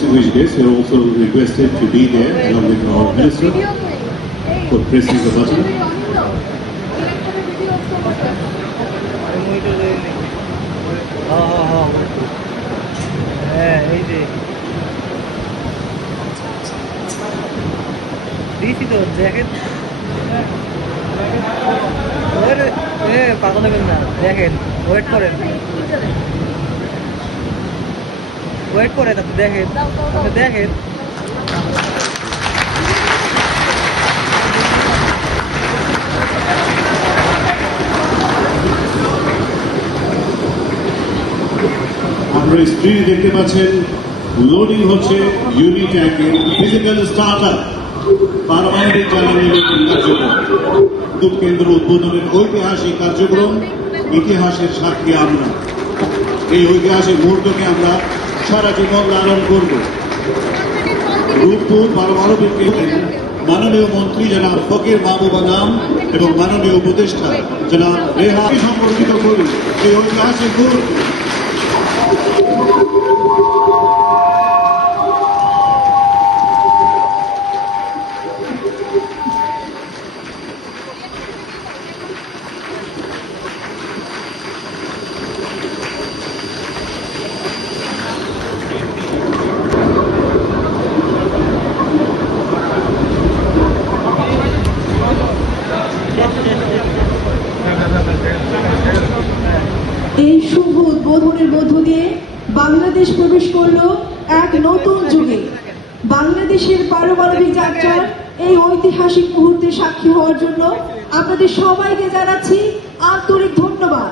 distinguished guests, you are also requested to be there along with our minister for pressing the button. পাগল হবেন না, দেখেন wait করেন, wait করেন, আপনি দেখেন, আপনি দেখেন। আপনারা স্ক্রিনে দেখতে পাচ্ছেন লোডিং হচ্ছে ইউনি ট্যাঙ্কে ফিজিক্যাল স্টার্টার পারমাণবিক জ্বালানি লোডিং কার্যক্রম। বিদ্যুৎ কেন্দ্র উদ্বোধনের ঐতিহাসিক কার্যক্রম, ইতিহাসের সাক্ষী আমরা। এই ঐতিহাসিক মুহূর্তকে আমরা সারা জীবন লালন করব। রূপপুর পারমাণবিক কেন্দ্রের মাননীয় মন্ত্রী জনাব ফকির মাহবুব আনাম এবং মাননীয় উপদেষ্টা জনাব রেহাই সম্পর্কিত করি এই ঐতিহাসিক মুহূর্ত। এই শুভ উদ্বোধনের মধ্য দিয়ে বাংলাদেশ প্রবেশ করলো এক নতুন যুগে। বাংলাদেশের পারমাণবিক যাত্রার এই ঐতিহাসিক মুহূর্তে সাক্ষী হওয়ার জন্য আপনাদের সবাইকে জানাচ্ছি আন্তরিক ধন্যবাদ।